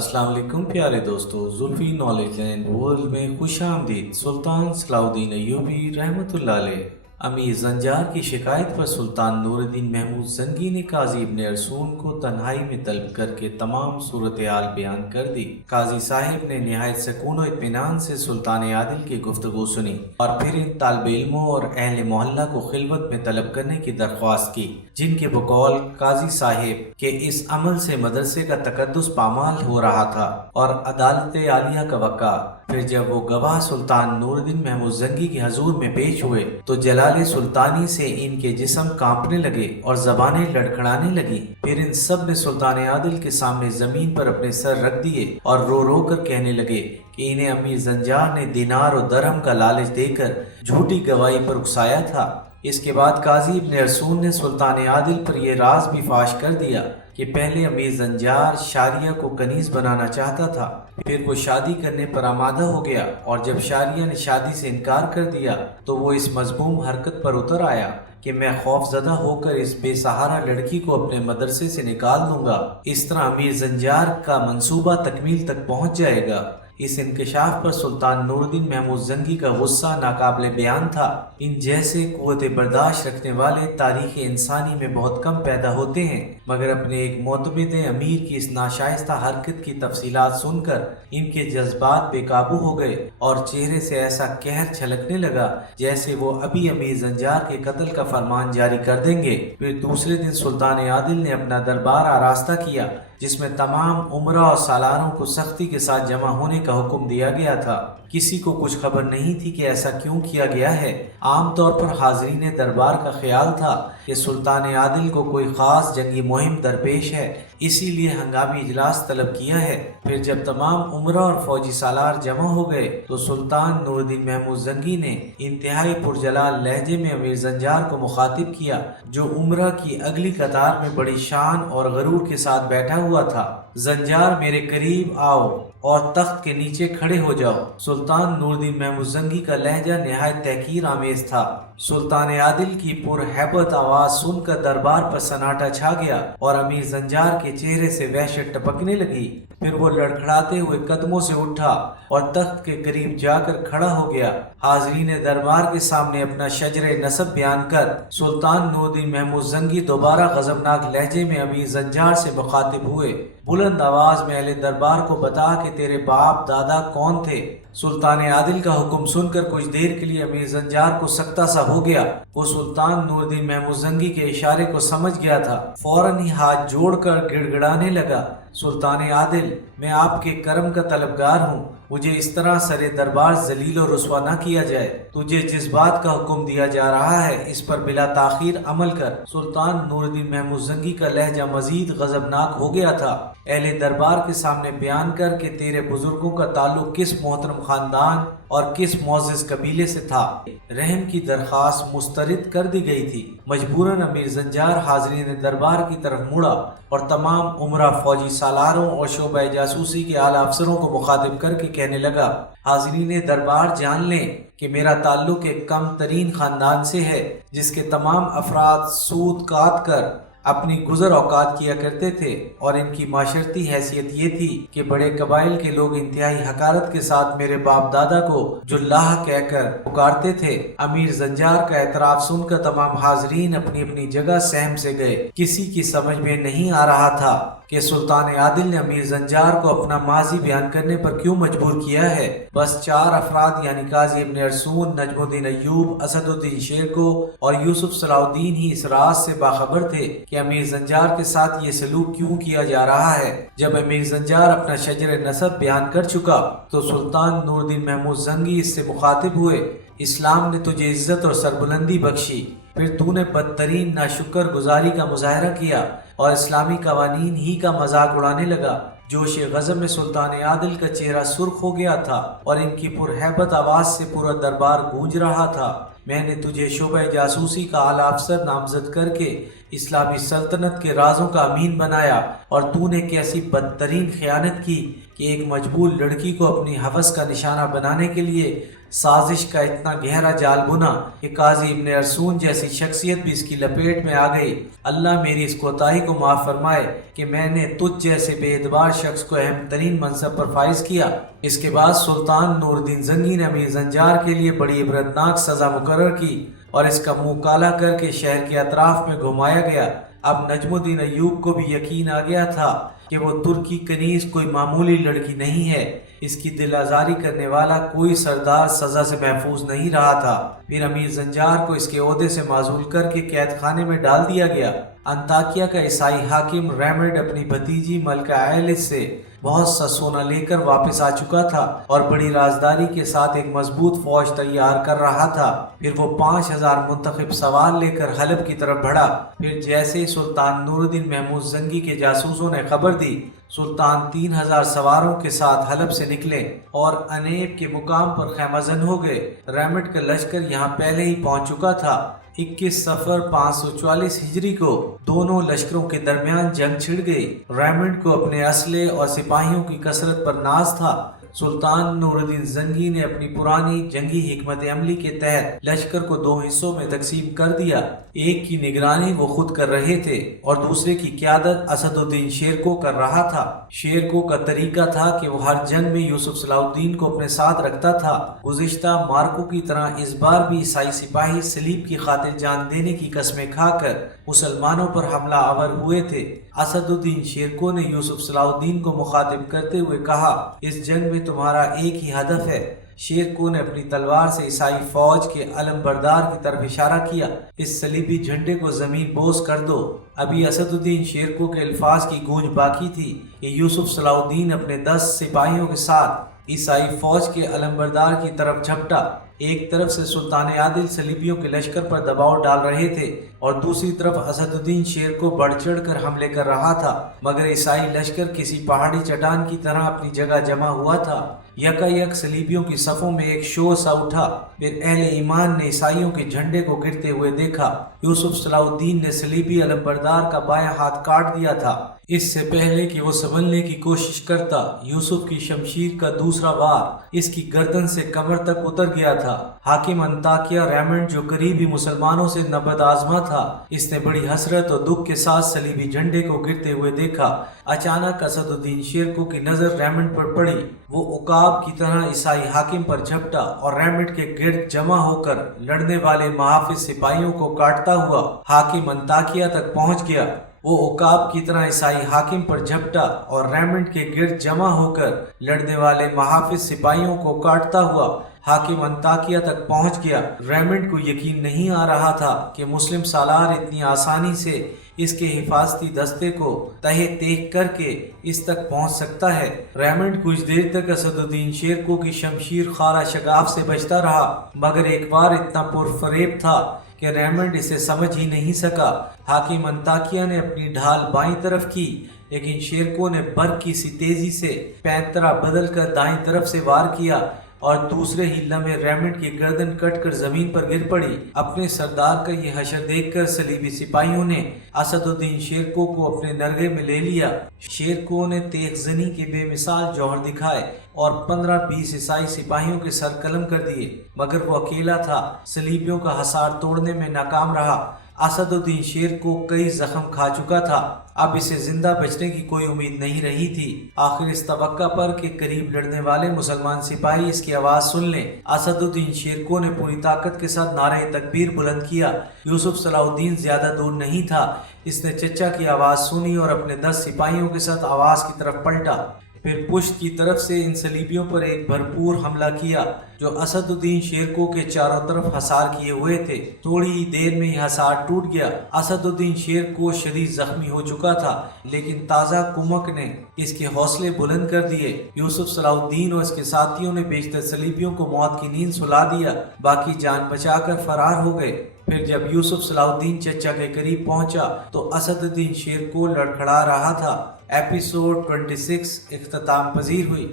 السلام علیکم پیارے دوستو، زلفی نالج اینڈ ورلڈ میں خوش آمدید۔ سلطان صلاح الدین ایوبی رحمۃ اللہ علیہ امیر زنجار کی شکایت پر سلطان نور الدین محمود زنگی نے قاضی ابن ارسون کو تنہائی میں طلب کر کے تمام صورتحال بیان کر دی۔ قاضی صاحب نے نہایت سکون و اطمینان سے سلطان عادل کی گفتگو سنی اور پھر ان طالب علموں اور اہل محلہ کو خلوت میں طلب کرنے کی درخواست کی، جن کے بقول قاضی صاحب کے اس عمل سے مدرسے کا تقدس پامال ہو رہا تھا اور عدالت عالیہ کا وقع۔ پھر جب وہ گواہ سلطان نور الدین محمود زنگی کے حضور میں پیش ہوئے تو جلال سلطانی سے ان کے جسم کانپنے لگے اور زبانیں لڑکھڑانے لگی۔ پھر ان سب نے سلطان عادل کے سامنے زمین پر اپنے سر رکھ دیے اور رو رو کر کہنے لگے کہ انہیں امیر زنجار نے دینار و درہم کا لالچ دے کر جھوٹی گواہی پر اکسایا تھا۔ اس کے بعد قاضی ابن ارسون نے سلطان عادل پر یہ راز بھی فاش کر دیا کہ پہلے امیر زنجار شاریہ کو کنیز بنانا چاہتا تھا، پھر وہ شادی کرنے پر آمادہ ہو گیا اور جب شاریہ نے شادی سے انکار کر دیا تو وہ اس مذموم حرکت پر اتر آیا کہ میں خوف زدہ ہو کر اس بے سہارا لڑکی کو اپنے مدرسے سے نکال دوں گا۔ اس طرح امیر زنجار کا منصوبہ تکمیل تک پہنچ جائے گا۔ اس انکشاف پر سلطان نور الدین محمود زنگی کا غصہ ناقابل بیان تھا۔ ان جیسے قوت برداشت رکھنے والے تاریخ انسانی میں بہت کم پیدا ہوتے ہیں، مگر اپنے ایک معتمد امیر کی اس ناشائستہ حرکت کی تفصیلات سن کر ان کے جذبات بے قابو ہو گئے اور چہرے سے ایسا قہر چھلکنے لگا جیسے وہ ابھی امیر زنجار کے قتل کا فرمان جاری کر دیں گے۔ پھر دوسرے دن سلطان عادل نے اپنا دربار آراستہ کیا، جس میں تمام عمرا اور سالاروں کو سختی کے ساتھ جمع ہونے کا حکم دیا گیا تھا۔ کسی کو کچھ خبر نہیں تھی کہ ایسا کیوں کیا گیا ہے۔ عام طور پر حاضرین دربار کا خیال تھا کہ سلطان عادل کو کوئی خاص جنگی مہم درپیش ہے، اسی لیے ہنگامی اجلاس طلب کیا ہے۔ پھر جب تمام عمرا اور فوجی سالار جمع ہو گئے تو سلطان نور الدین محمود زنگی نے انتہائی پرجلال لہجے میں امیر زنجار کو مخاطب کیا، جو عمرا کی اگلی قطار میں بڑی شان اور غرور کے ساتھ بیٹھا ہوا تھا۔ زنجار میرے قریب آؤ اور تخت کے نیچے کھڑے ہو جاؤ۔ سلطان نور الدین محمود زنگی کا لہجہ نہایت تحقیر آمیز تھا۔ سلطان عادل کی پرہیبت آواز سن کر دربار پر سناٹا چھا گیا اور امیر زنجار کے چہرے سے وحشت ٹپکنے لگی۔ پھر وہ لڑکھڑاتے ہوئے قدموں سے اٹھا اور تخت کے قریب جا کر کھڑا ہو گیا۔ حاضرین دربار کے سامنے اپنا شجر نسب بیان کر سلطان نور الدین محمود زنگی دوبارہ غضبناک لہجے میں امیر زنجار سے مخاطب ہوئے۔ بلند آواز میں اہل دربار کو بتا کہ تیرے باپ دادا کون تھے۔ سلطان عادل کا حکم سن کر کچھ دیر کے لیے امیر زنجار کو سکتہ سا ہو گیا۔ وہ سلطان نور الدین محمود زنگی کے اشارے کو سمجھ گیا تھا، فوراً ہی ہاتھ جوڑ کر گڑ گڑانے لگا، سلطان عادل، میں آپ کے کرم کا طلبگار ہوں، مجھے اس طرح سر دربار ذلیل و رسوا نہ کیا جائے۔ تجھے جس بات کا حکم دیا جا رہا ہے اس پر بلا تاخیر عمل کر۔ سلطان نور الدین محمود زنگی کا لہجہ مزید غضبناک ہو گیا تھا۔ اہل دربار کے سامنے بیان کر کہ تیرے بزرگوں کا تعلق کس محترم خاندان اور کس معزز قبیلے سے تھا۔ رحم کی درخواست مسترد کر دی گئی تھی۔ مجبوراً امیر زنجار حاضرین دربار کی طرف مڑا اور تمام عمرا، فوجی سالاروں اور شعبہ جاسوسی کے اعلیٰ افسروں کو مخاطب کر کے کہنے لگا، حاضرین دربار جان لیں کہ میرا تعلق ایک کم ترین خاندان سے ہے، جس کے تمام افراد سود کاٹ کر اپنی گزر اوقات کیا کرتے تھے، اور ان کی معاشرتی حیثیت یہ تھی کہ بڑے قبائل کے لوگ انتہائی حقارت کے ساتھ میرے باپ دادا کو جلاح کہہ کر پکارتے تھے۔ امیر زنجار کا اعتراف سن کر تمام حاضرین اپنی اپنی جگہ سہم سے گئے۔ کسی کی سمجھ میں نہیں آ رہا تھا کہ سلطان عادل نے امیر زنجار کو اپنا ماضی بیان کرنے پر کیوں مجبور کیا ہے۔ بس 4 افراد یعنی قاضی ابن ارسون، نجم الدین ایوب، اسد الدین شیرکو اور یوسف صلاح الدین ہی اس راز سے باخبر تھے کہ امیر زنجار کے ساتھ یہ سلوک کیوں کیا جا رہا ہے۔ جب امیر زنجار اپنا شجر نسب بیان کر چکا تو سلطان نور الدین محمود زنگی اس سے مخاطب ہوئے، اسلام نے تجھے عزت اور سربلندی بخشی، پھر تو نے بدترین ناشکر گزاری کا مظاہرہ کیا اور اسلامی قوانین ہی کا مذاق اڑانے لگا۔ جوش غضب میں سلطان عادل کا چہرہ سرخ ہو گیا تھا اور ان کی پرہیبت آواز سے پورا دربار گونج رہا تھا۔ میں نے تجھے شعبہ جاسوسی کا اعلیٰ افسر نامزد کر کے اسلامی سلطنت کے رازوں کا امین بنایا، اور تو نے کیسی بدترین خیانت کی کہ ایک مجبور لڑکی کو اپنی ہوس کا نشانہ بنانے کے لیے سازش کا اتنا گہرا جال بنا کہ قاضی ابن ارسون جیسی شخصیت بھی اس کی لپیٹ میں آ گئی۔ اللہ میری اس کوتاہی کو معاف فرمائے کہ میں نے تجھ جیسے بے اعتبار شخص کو اہم ترین منصب پر فائز کیا۔ اس کے بعد سلطان نور الدین زنگی نے امیر زنجار کے لیے بڑی عبرتناک سزا مقرر کی اور اس کا منہ کالا کر کے شہر کے اطراف میں گھمایا گیا۔ اب نجم الدین ایوب کو بھی یقین آ گیا تھا کہ وہ ترکی کنیز کوئی معمولی لڑکی نہیں ہے، اس کی دل آزاری کرنے والا کوئی سردار سزا سے محفوظ نہیں رہا تھا۔ پھر امیر زنجار کو اس کے عہدے سے معزول کر کے قید خانے میں ڈال دیا گیا۔ انطاکیہ کا عیسائی حاکم ریمڈ اپنی بھتیجی ملکہ ایلس سے بہت سا سونا لے کر واپس آ چکا تھا اور بڑی رازداری کے ساتھ ایک مضبوط فوج تیار کر رہا تھا۔ پھر وہ 5000 منتخب سوار لے کر حلب کی طرف بڑھا۔ پھر جیسے ہی سلطان نور الدین محمود زنگی کے جاسوسوں نے خبر دی، سلطان 3000 سواروں کے ساتھ حلب سے نکلے اور انیب کے مقام پر خیمہ زن ہو گئے۔ ریمڈ کا لشکر یہاں پہلے ہی پہنچ چکا تھا۔ 21 صفر 544 ہجری کو دونوں لشکروں کے درمیان جنگ چھڑ گئی۔ ریمنڈ کو اپنے اسلحے اور سپاہیوں کی کثرت پر ناز تھا۔ سلطان نور الدین زنگی نے اپنی پرانی جنگی حکمت عملی کے تحت لشکر کو 2 حصوں میں تقسیم کر دیا۔ ایک کی نگرانی وہ خود کر رہے تھے اور دوسرے کی قیادت اسد الدین شیرکو کر رہا تھا۔ شیرکو کا طریقہ تھا کہ وہ ہر جنگ میں یوسف صلاح الدین کو اپنے ساتھ رکھتا تھا۔ گزشتہ مارکوں کی طرح اس بار بھی عیسائی سپاہی صلیب کی خاطر جان دینے کی قسمیں کھا کر مسلمانوں پر حملہ آور ہوئے تھے۔ اسد الدین شیرکو نے یوسف صلاح الدین کو مخاطب کرتے ہوئے کہا، اس جنگ میں تمہارا ایک ہی ہدف ہے۔ شیرکو نے اپنی تلوار سے عیسائی فوج کے علم بردار کی طرف اشارہ کیا، اس صلیبی جھنڈے کو زمین بوس کر دو۔ ابھی اسد الدین شیرکو کے الفاظ کی گونج باقی تھی کہ یوسف صلاح الدین اپنے 10 سپاہیوں کے ساتھ عیسائی فوج کے علم بردار کی طرف جھپٹا۔ ایک طرف سے سلطان عادل صلیبیوں کے لشکر پر دباؤ ڈال رہے تھے اور دوسری طرف اسد الدین شیرکو بڑھ چڑھ کر حملے کر رہا تھا، مگر عیسائی لشکر کسی پہاڑی چٹان کی طرح اپنی جگہ جمع ہوا تھا۔ یکایک صلیبیوں کی صفوں میں ایک شور سا اٹھا، پھر اہل ایمان نے عیسائیوں کے جھنڈے کو گرتے ہوئے دیکھا۔ یوسف صلاح الدین نے صلیبی علم بردار کا بایاں ہاتھ کاٹ دیا تھا۔ اس سے پہلے کہ وہ سنبھلنے کی کوشش کرتا، یوسف کی شمشیر کا دوسرا وار اس کی گردن سے کمر تک اتر گیا تھا۔ حاکم انطاکیہ ریمنڈ جو قریبی مسلمانوں سے نبرد آزما تھا، اس نے بڑی حسرت اور دکھ کے ساتھ صلیبی جھنڈے کو گرتے ہوئے دیکھا۔ اچانک اسد الدین شیرکو کی نظر ریمنڈ پر پڑی۔ وہ عقاب کی طرح عیسائی حاکم پر جھپٹا اور ریمنڈ کے گرد جمع ہو کر لڑنے والے محافظ سپاہیوں کو کاٹتا ہوا حاکم انطاکیہ تک پہنچ گیا۔ وہ عقاب کی طرح عیسائی حاکم پر جھپٹا اور ریمنڈ کے گرد جمع ہو کر لڑنے والے محافظ سپاہیوں کو کاٹتا ہوا حاکم انطاکیہ تک پہنچ گیا۔ ریمنڈ کو یقین نہیں آ رہا تھا کہ مسلم سالار اتنی آسانی سے اس کے حفاظتی دستے کو تہہ تیغ کر کے اس تک پہنچ سکتا ہے۔ ریمنڈ کچھ دیر تک اسد الدین شیرکو کی شمشیر خارا شگاف سے بچتا رہا، مگر ایک بار اتنا پرفریب تھا کہ ریمنڈ اسے سمجھ ہی نہیں سکا۔ حاکم انطاکیہ نے اپنی ڈھال بائیں طرف کی، لیکن شیرکو نے برق کی سی تیزی سے پینترا بدل کر دائیں طرف سے وار کیا اور دوسرے ہی لمحے ریمنڈ کی گردن کٹ کر زمین پر گر پڑی۔ اپنے سردار کا یہ حشر دیکھ کر صلیبی سپاہیوں نے اسد الدین شیرکو کو اپنے نرغے میں لے لیا۔ شیرکو نے تیغ زنی کے بے مثال جوہر دکھائے اور 15-20 عیسائی سپاہیوں کے سر قلم کر دیے، مگر وہ اکیلا تھا، صلیبیوں کا حصار توڑنے میں ناکام رہا۔ اسد الدین شیرکو کئی زخم کھا چکا تھا، اب اسے زندہ بچنے کی کوئی امید نہیں رہی تھی۔ آخر اس توقع پر کہ قریب لڑنے والے مسلمان سپاہی اس کی آواز سن لیں، اسد الدین شیرکو نے پوری طاقت کے ساتھ نعرہ تکبیر بلند کیا۔ یوسف صلاح الدین زیادہ دور نہیں تھا، اس نے چچا کی آواز سنی اور اپنے 10 سپاہیوں کے ساتھ آواز کی طرف پلٹا۔ پھر پشت کی طرف سے ان صلیبیوں پر ایک بھرپور حملہ کیا جو اسد الدین شیرکو کے چاروں طرف حصار کیے ہوئے تھے۔ تھوڑی ہی دیر میں یہ حصار ٹوٹ گیا۔ اسد الدین شیرکو شدید زخمی ہو چکا تھا، لیکن تازہ کمک نے اس کے حوصلے بلند کر دیے۔ یوسف صلاح الدین اور اس کے ساتھیوں نے بیشتر صلیبیوں کو موت کی نیند سلا دیا، باقی جان بچا کر فرار ہو گئے۔ پھر جب یوسف صلاح الدین چچا کے قریب پہنچا تو اسد الدین شیرکو لڑکھڑا رہا تھا۔ ایپیسوڈ 26 اختتام پذیر ہوئی۔